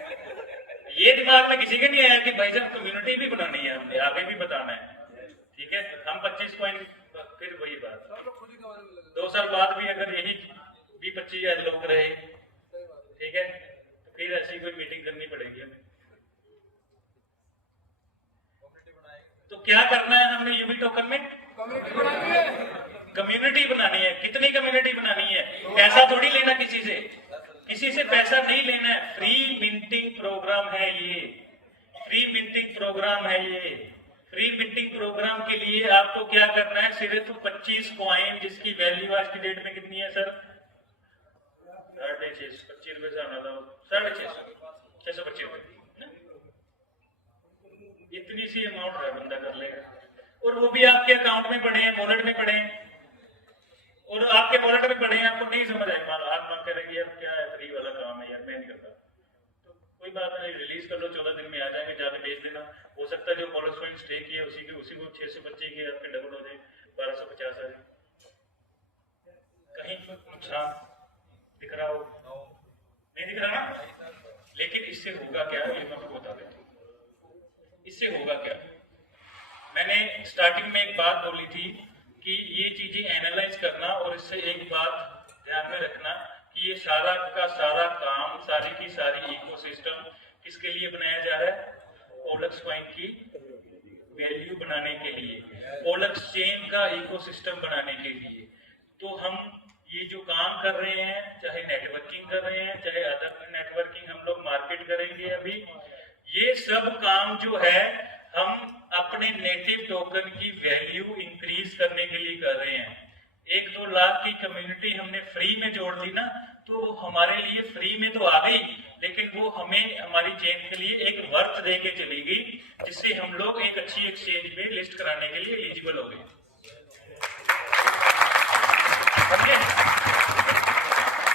ये दिमाग में किसी के नहीं आया कि भाई साहब कम्युनिटी भी बनानी है, हमने आगे भी बताना है, ठीक है। हम 25 कॉइन, फिर वही बात, 2 साल बाद भी अगर यही 20-25 लोग रहे, ठीक है, तो फिर ऐसी कोई मीटिंग करनी पड़ेगी हमें। तो क्या करना है हमने यूवी टोकन में, कम्युनिटी बनानी है। कितनी कम्युनिटी बनानी है, पैसा थोड़ी लेना किसी से पैसा नहीं लेना है, फ्री मिंटिंग प्रोग्राम है ये, फ्री मिंटिंग प्रोग्राम है ये। फ्री मिंटिंग प्रोग्राम के लिए आपको क्या करना है, सिर्फ 25 कॉइन, जिसकी वैल्यू आज की डेट में कितनी है सर, 650, 25 रुपए से आना था, 625 रुपए, इतनी सी अमाउंट है, बंदा कर लेगा, और वो भी आपके अकाउंट में पड़े हैं, वॉलेट में पड़े हैं, और आपके वॉलेट में पड़े हैं, आपको नहीं समझ आए, आप मन करेंगे यार क्या है, फ्री वाला काम है यार, मैं नहीं करता, तो कोई बात नहीं, रिलीज कर लो, 14 दिन में आ जाएंगे, जाके बेच देना, हो सकता है जो बोनस पॉइंट स्टे किए उसी को 625 के आपके डबल हो जाए, 1250 आ जाए, कहीं नुकसान दिख रहा हो, नहीं दिख रहा ना। लेकिन इससे होगा क्या, ये मैं आपको बता देता हूँ, इससे होगा क्या। मैंने स्टार्टिंग में एक बात बोली थी कि ये चीजें एनालाइज करना, और इससे एक बात ध्यान में रखना कि ये सारा का सारा काम, सारी की सारी इकोसिस्टम किसके लिए बनाया जा रहा है, ओलक्स कॉइन की वैल्यू बनाने के लिए, ओलक्स चेन का इकोसिस्टम बनाने के लिए। तो हम ये जो काम कर रहे हैं, चाहे नेटवर्किंग कर रहे हैं, चाहे अदर नेटवर्किंग हम लोग मार्केट करेंगे अभी, ये सब काम जो है हम अपने नेटिव टोकन की वैल्यू इंक्रीज करने के लिए कर रहे हैं। 1-2 लाख की कम्युनिटी हमने फ्री में जोड़ दी ना, तो हमारे लिए फ्री में तो आ गई, लेकिन वो हमें हमारी चेन के लिए एक वर्थ दे के चली गई, जिससे हम लोग एक अच्छी एक्सचेंज में लिस्ट कराने के लिए एलिजिबल हो गए।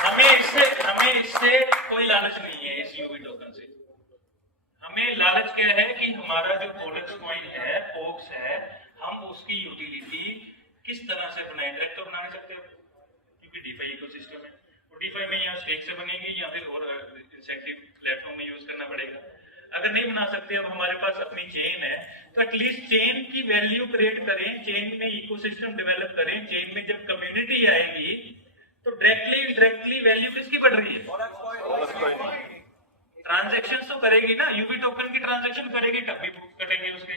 हमें इससे कोई लालच नहीं है, इस यूवी टोकन से हमें लालच क्या है कि हमारा जो ओलक्स कॉइन है, पोक्स है, हम उसकी यूटिलिटी किस तरह से बनाए। डायरेक्ट तो बना नहीं सकते, क्योंकि डीफाई इकोसिस्टम है, तो डीफाई में यहाँ स्टेक से बनेगी या फिर और इंसेंटिव प्लेटफॉर्म में यूज करना पड़ेगा। अगर नहीं बना सकते, अब हमारे पास अपनी चेन है, तो एटलीस्ट चेन की वैल्यू क्रिएट करें, चेन में इकोसिस्टम डेवलप करें। चेन में जब कम्युनिटी आएगी तो डायरेक्टली इनडायरेक्टली वैल्यू किसकी बढ़ रही है? ट्रांजैक्शन तो करेगी ना, यूवी टोकन की ट्रांजैक्शन करेगी तब भी कटेंगे उसके,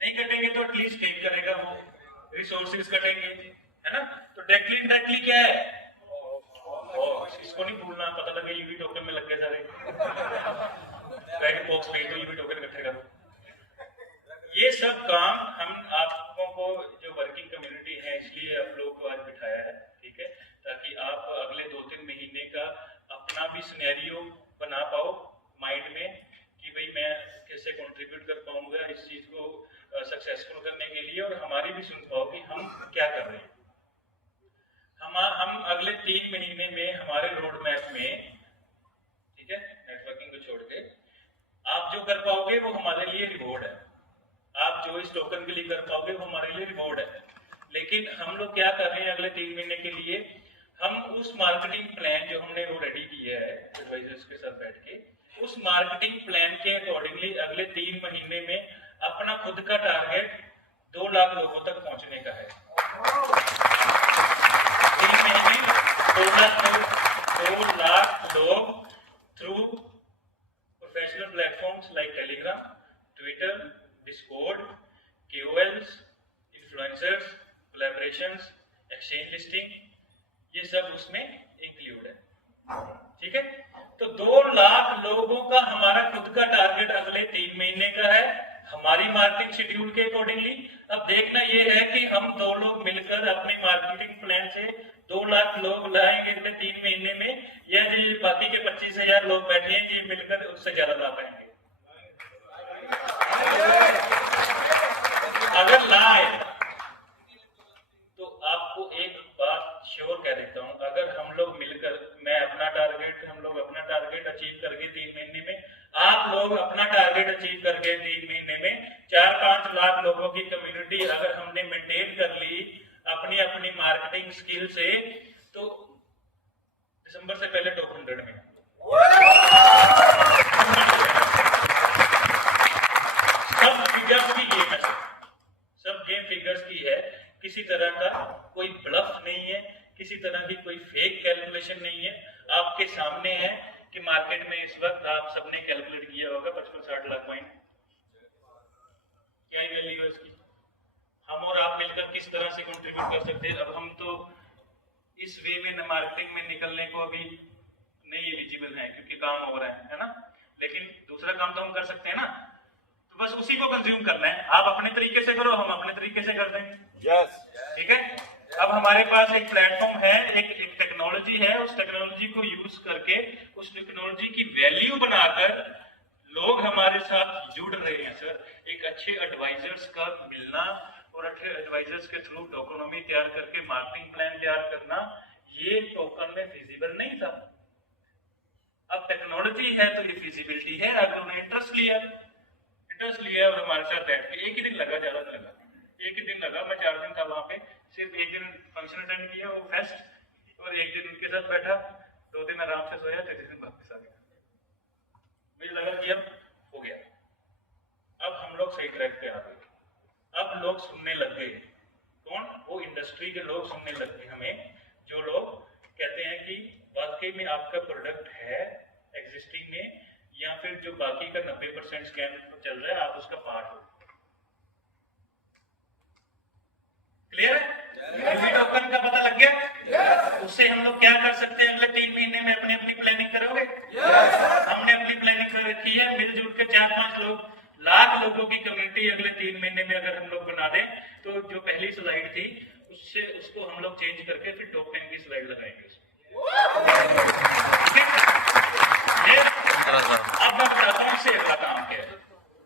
नहीं कटेंगे तो एटलीस्ट स्टेक करेगा वो, रिसोर्सेज कटेंगे, है ना। तो डायरेक्टली इनडायरेक्टली क्या है, इसको नहीं भूलना, पता लगे यूवी टोकन में लग गए सारे बैक बॉक्स पे, तो यूवी टोकन इकट्ठे करो। ये सब काम हम आपको को जो वर्किंग कम्युनिटी है, इसलिए आप लोग को आज बिठाया है, ठीक है, ताकि आप अगले 2-3 महीने का अपना भी सिनेरियो बना पाओ माइंड में कि भाई मैं कैसे कंट्रीब्यूट कर पाऊंगा इस चीज को सक्सेसफुल करने के लिए, और हमारी भी सुन पाओ कि हम क्या कर रहे हैं। हम अगले 3 महीने में हमारे रोड मैप में, ठीक है, नेटवर्किंग को छोड़ के आप जो कर पाओगे वो हमारे लिए रिवॉर्ड है। आप जो इस टोकन के लिए कर पाओगे वो हमारे लिए रिवॉर्ड है। लेकिन हम लोग क्या कर रहे हैं अगले 3 महीने के लिए, हम उस मार्केटिंग प्लान जो हमने वो रेडी किया है एडवाइजर्स के साथ बैठ के, उस मार्केटिंग प्लान के अकॉर्डिंगली अगले 3 महीने में अपना खुद का टारगेट 2 लाख लोगों तक पहुंचने का है। 3 महीने 2 लाख लोग through professional platforms like Telegram, Twitter, Discord, KOLs, influencers, collaborations, exchange listing, ये सब उसमें इंक्लूड है, ठीक है। तो 2 लाख लोगों का हमारा खुद का टारगेट अगले 3 महीने का है हमारी मार्केटिंग शेड्यूल के अकॉर्डिंगली। अब देखना ये है कि हम 2 लोग मिलकर अपने मार्केटिंग प्लान से 2 लाख लोग लाएंगे अगले 3 महीने में, या जो बाकी के 25,000 लोग बैठे हैं ये मिलकर उससे ज्यादा ला पाएंगे। अगर लाए तो आपको एक बात श्योर कह देता हूं, अगर हम लोग मिलकर, हम लोग अपना टारगेट अचीव करके 3 महीने में, आप लोग अपना टारगेट अचीव करके 3 महीने में 4-5 लाख लोगों की कम्युनिटी अगर हमने मेंटेन कर ली अपनी अपनी मार्केटिंग स्किल से, तो दिसंबर से पहले टॉप 100 में सब फिगर्स की गेम है, सब गेम फिगर्स की है। किसी तरह का कोई ब्लफ नहीं है, किसी तरह की कोई फेक कैलकुलेशन नहीं है। आपके सामने है कि मार्केट में इस वक्त आप सबने कैलकुलेट किया होगा 55-60 लाख पॉइंट, क्या वैल्यू है इसकी। हम और आप मिलकर किस तरह से कंट्रीब्यूट कर सकते हैं। अब हम तो इस वे में मार्केटिंग में निकलने को अभी नहीं एलिजिबल है क्योंकि काम हो रहा है ना, लेकिन दूसरा काम तो हम कर सकते हैं ना, तो बस उसी को कंज्यूम करना है। आप अपने तरीके से करो, हम अपने तरीके से कर देंगे, ठीक है। अब हमारे पास एक प्लेटफॉर्म है, एक टेक्नोलॉजी है, उस टेक्नोलॉजी को यूज करके उस टेक्नोलॉजी की वैल्यू बनाकर लोग हमारे साथ जुड़ रहे हैं सर। एक अच्छे एडवाइजर्स का मिलना और अच्छे एडवाइजर्स के थ्रू टोकनोमी तैयार करके मार्केटिंग प्लान तैयार करना, ये टोकन में फिजिबल नहीं था। अब टेक्नोलॉजी है तो ये फिजिबिलिटी है। अगर उन्होंने इंटरेस्ट लिया और हमारे साथ बैठ के, एक ही दिन लगा, ज्यादा नहीं लगा, एक ही दिन लगा। मैं 4 दिन था वहां पे, सिर्फ एक दिन फंक्शन अटेंड किया वो फेस्ट, और एक दिन उनके साथ बैठा, 2 दिन आराम से सोया, 3 दिन वापस आ गया। मुझे लगा कि अब हो गया, अब हम लोग सही ट्रैक पे आ गए। अब लोग सुनने लग गए, कौन? वो इंडस्ट्री के लोग सुनने लग गए हमें, जो लोग कहते हैं कि वाकई में आपका प्रोडक्ट है एग्जिस्टिंग में, या फिर जो बाकी का 90% स्कैम चल रहा है आप उसका पार्ट हो। क्लियर है? यूवी टोकन का पता लग गया? उससे हम लोग क्या कर सकते हैं अगले 3 महीने में? अपनी अपनी प्लानिंग करोगे? हमने अपनी प्लानिंग कर रखी है, मिलजुल के 4-5 लाख लोगों की कम्युनिटी अगले 3 महीने में अगर हम लोग बना दें, तो जो पहली स्लाइड थी उससे उसको हम लोग चेंज करके फिर टॉप 10 की स्लाइड लगाएंगे। अब मैं बताता हूं इससे अगला काम क्या है।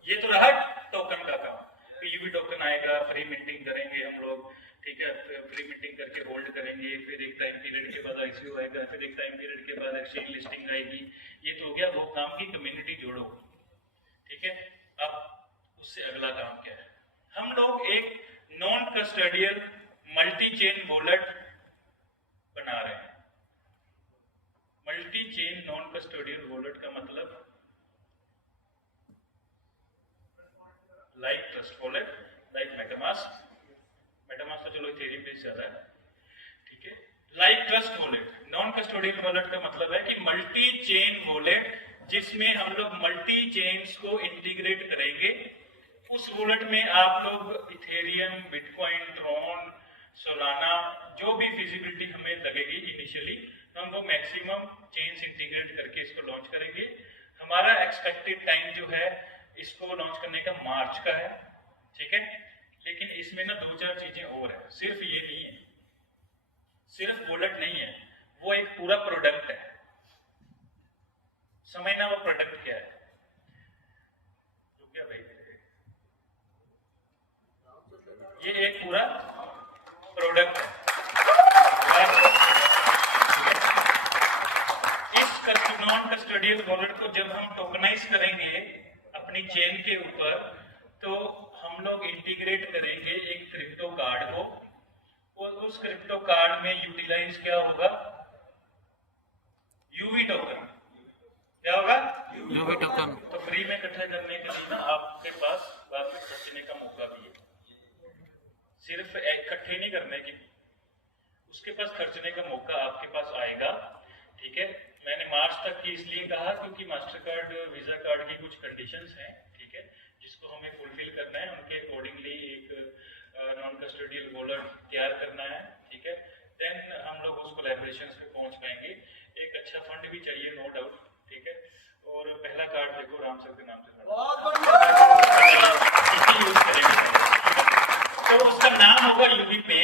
ये तो रहा टोकन का काम, यूवी टोकन आएगा, फ्री मिंटिंग करेंगे हम लोग, ठीक है, फ्री मिंटिंग करके होल्ड करेंगे, फिर एक टाइम पीरियड के बाद ICO आएगा, फिर एक टाइम पीरियड के बाद एक्सचेंज लिस्टिंग आएगी। ये तो हो गया वो काम की कम्युनिटी जोड़ो, ठीक है। अब उससे अगला काम क्या है? हम लोग एक non custodial multi chain wallet बना रहे हैं। Multi chain non custodial wallet का मतलब like trust wallet, like MetaMask तो चलो इथेरियम बेस ज्यादा है, ठीक है। Like trust wallet, non custodial wallet का मतलब है कि मल्टी चेन वॉलेट जिसमें हम लोग मल्टी चेन्स को इंटीग्रेट करेंगे। उस वॉलेट में आप लोग इथेरियम, बिटकॉइन, ट्रॉन, सोलाना, जो भी फिजिबिलिटी हमें लगेगी इनिशियली, हम वो मैक्सिमम चेन्स इंटीग्रेट करके इसको लॉन्च करेंगे। हमारा एक्सपेक्टेड टाइम जो है इसको लॉन्च करने का मार्च का है, ठीक है। लेकिन इसमें ना 2-4 चीजें और है, सिर्फ ये नहीं है, सिर्फ वॉलेट नहीं है, वो एक पूरा प्रोडक्ट है। समझना वो प्रोडक्ट क्या है। तो क्या भाई, ये एक पूरा प्रोडक्ट है। इस नॉन कस्टोडियल वॉलेट को जब हम टोकनाइज करेंगे अपनी चेन के ऊपर, तो हम लोग इंटीग्रेट करेंगे एक क्रिप्टो कार्ड को, और उस क्रिप्टो कार्ड में यूटिलाइज क्या होगा, यूवी टोकन। क्या होगा, यूवी टोकन। तो फ्री में इकट्ठा करने के लिए ना आपके पास बाद में खर्चने का मौका भी है, सिर्फ इकट्ठे नहीं करने की, उसके पास खर्चने का मौका आपके पास आएगा, ठीक है। मैंने मार्च तक की इसलिए कहा क्योंकि मास्टर कार्ड, वीजा कार्ड की कुछ कंडीशंस हैं, ठीक है, जिसको हमें फुलफिल करना है। उनके अकॉर्डिंगली एक नॉन कस्टोडियल वॉलेट तैयार करना है, ठीक है। देन हम लोग उस कोलैबोरेशंस पे पहुंच पाएंगे। एक अच्छा फंड भी चाहिए, नो डाउट, ठीक है। और पहला कार्ड देखो राम सर के नाम से यूज करेंगे, तो उसका नाम होगा यूवी पे,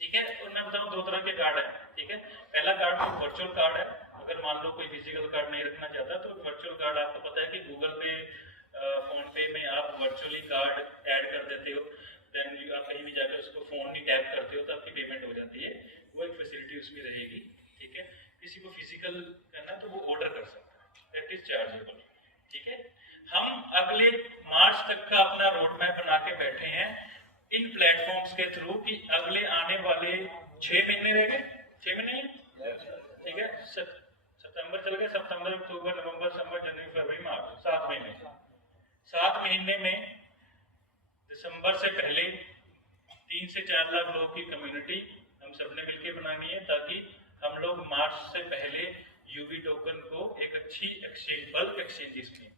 ठीक है। और मैं बताऊं 2 तरह के कार्ड है, ठीक है। पहला कार्ड तो वर्चुअल कार्ड है। अगर मान लो कोई फिजिकल कार्ड नहीं रखना चाहता तो वर्चुअल कार्ड, आपको पता है कि गूगल पे, फोन पे में आप वर्चुअली कार्ड ऐड कर देते हो, देन आप कहीं भी जाकर उसको फोन नहीं टैप करते हो तो आपकी पेमेंट हो जाती है, वो एक फैसिलिटी उसमें रहेगी, ठीक है। किसी को फिजिकल करना तो वो ऑर्डर कर सकता है, दैट इज चार्जेबल, ठीक है। हम अगले मार्च तक का अपना रोड मैप बना के बैठे हैं इन प्लेटफॉर्म्स के थ्रू कि अगले आने वाले 6 महीने रह गए, 6 महीने, ठीक है। सितंबर चल गए, सितंबर, अक्टूबर, नवंबर, दिसंबर, जनवरी, फरवरी, मार्च, 7 महीने। 7 महीने में दिसंबर से पहले 3 से 4 लाख लोगों की कम्युनिटी हम सबने मिलकर बनानी है, ताकि हम लोग मार्च से पहले यूवी टोकन को एक अच्छी एक्सचेंज, बल्क एक्सचेंजेस में,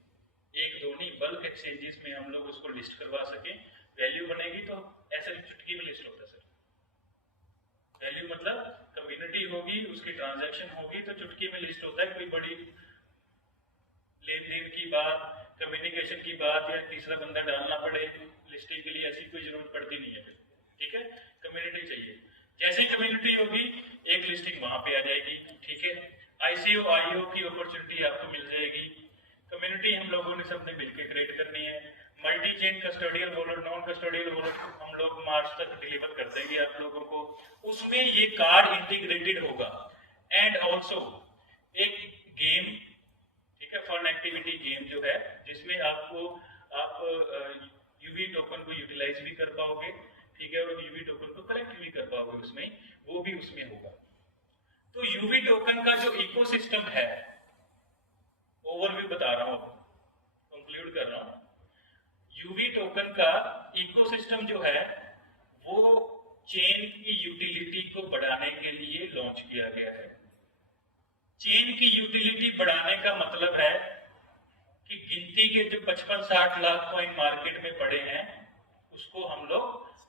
एक दो नहीं बल्क एक्सचेंजेस में हम लोग उसको लिस्ट करवा सकें। वैल्यू बनेगी तो ऐसे चुटकी में लिस्ट होता है सर, वैल्यू मतलब कम्युनिटी होगी, उसकी ट्रांजैक्शन होगी तो चुटकी में लिस्ट होता है। कोई बड़ी लेन देन की बात, कम्युनिकेशन की बात या तीसरा बंदा डालना पड़े लिस्टिंग के लिए, ऐसी कोई जरूरत पड़ती नहीं है फिर, ठीक है। कम्युनिटी चाहिए, जैसी कम्युनिटी होगी एक लिस्टिंग वहां पे आ जाएगी, ठीक है। आईसीओ आईओ की अपॉर्चुनिटी आपको मिल जाएगी। कम्युनिटी हम लोगों ने सबने मिलकर क्रिएट करनी है। Multi chain custodial wallet, non custodial wallet हम लोग मार्च तक डिलीवर कर देंगे आप लोगों को। उसमें ये कार्ड इंटीग्रेटेड होगा एंड ऑल्सो एक गेम, ठीक है, फन एक्टिविटी गेम जो है, जिसमें आपको आप यूवी टोकन को यूटिलाइज भी कर पाओगे, ठीक है, और यूवी टोकन को कलेक्ट भी कर पाओगे उसमें, वो भी उसमें होगा। तो यूवी टोकन का जो इकोसिस्टम है, ओवरव्यू बता रहा हूं, कंक्लूड कर रहा हूं। यूवी टोकन का इकोसिस्टम जो है वो चेन की यूटिलिटी को बढ़ाने के लिए लॉन्च किया गया है। चेन की यूटिलिटी बढ़ाने का मतलब है कि गिनती के जो 55-60 लाख कॉइन मार्केट में पड़े हैं उसको हम लोग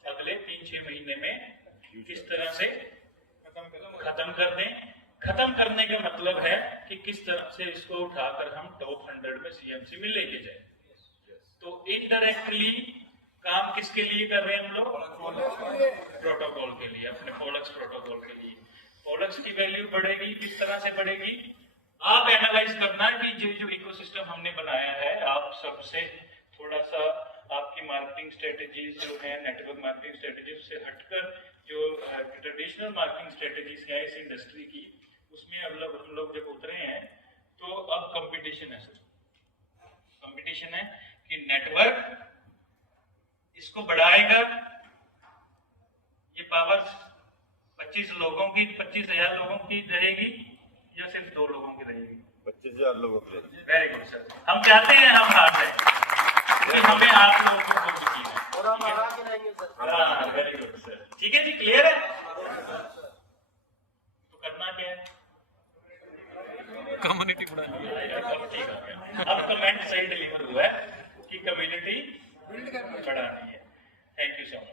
अगले 3-6 महीने में किस तरह से खत्म कर दें। खत्म करने का मतलब है कि किस तरह से इसको उठाकर हम टॉप 100 में सीएमसी में लेके जाए। तो इनडायरेक्टली काम किसके लिए कर रहे हैं हम लोग, प्रोटोकॉल के लिए, अपने पोलक्स प्रोटोकॉल के लिए। पोलक्स की वैल्यू बढ़ेगी, किस तरह से बढ़ेगी आप एनालाइज करना कि जो इकोसिस्टम हमने बनाया है, आप सबसे थोड़ा सा आपकी मार्केटिंग स्ट्रेटेजीज जो है, नेटवर्क मार्केटिंग स्ट्रेटेजीज से हटकर जो ट्रेडिशनल मार्केटिंग स्ट्रेटेजीज है इस इंडस्ट्री की, उसमें अब हम लोग जब उतरे हैं तो अब कंपटीशन है सर, कंपटीशन है कि नेटवर्क इसको बढ़ाएगा, ये पावर 25 लोगों की, 25,000 लोगों की रहेगी या सिर्फ 2 लोगों की रहेगी? 25,000 लोगों के। Very good sir. हम चाहते हैं हम हार जाए, क्योंकि हमें आप लोगों को वोट की है। और हम हरा के रहेंगे सर। हाँ, वेरी गुड सर। ठीक है जी, क्लियर है? तो करना क्या है? कम्युनिटी बढ़ानी है। अब ठीक हो गया। अब कमेंट सही डिलीवर हुआ है कि कम्युनिटी बढ़ानी है। Thank you so much.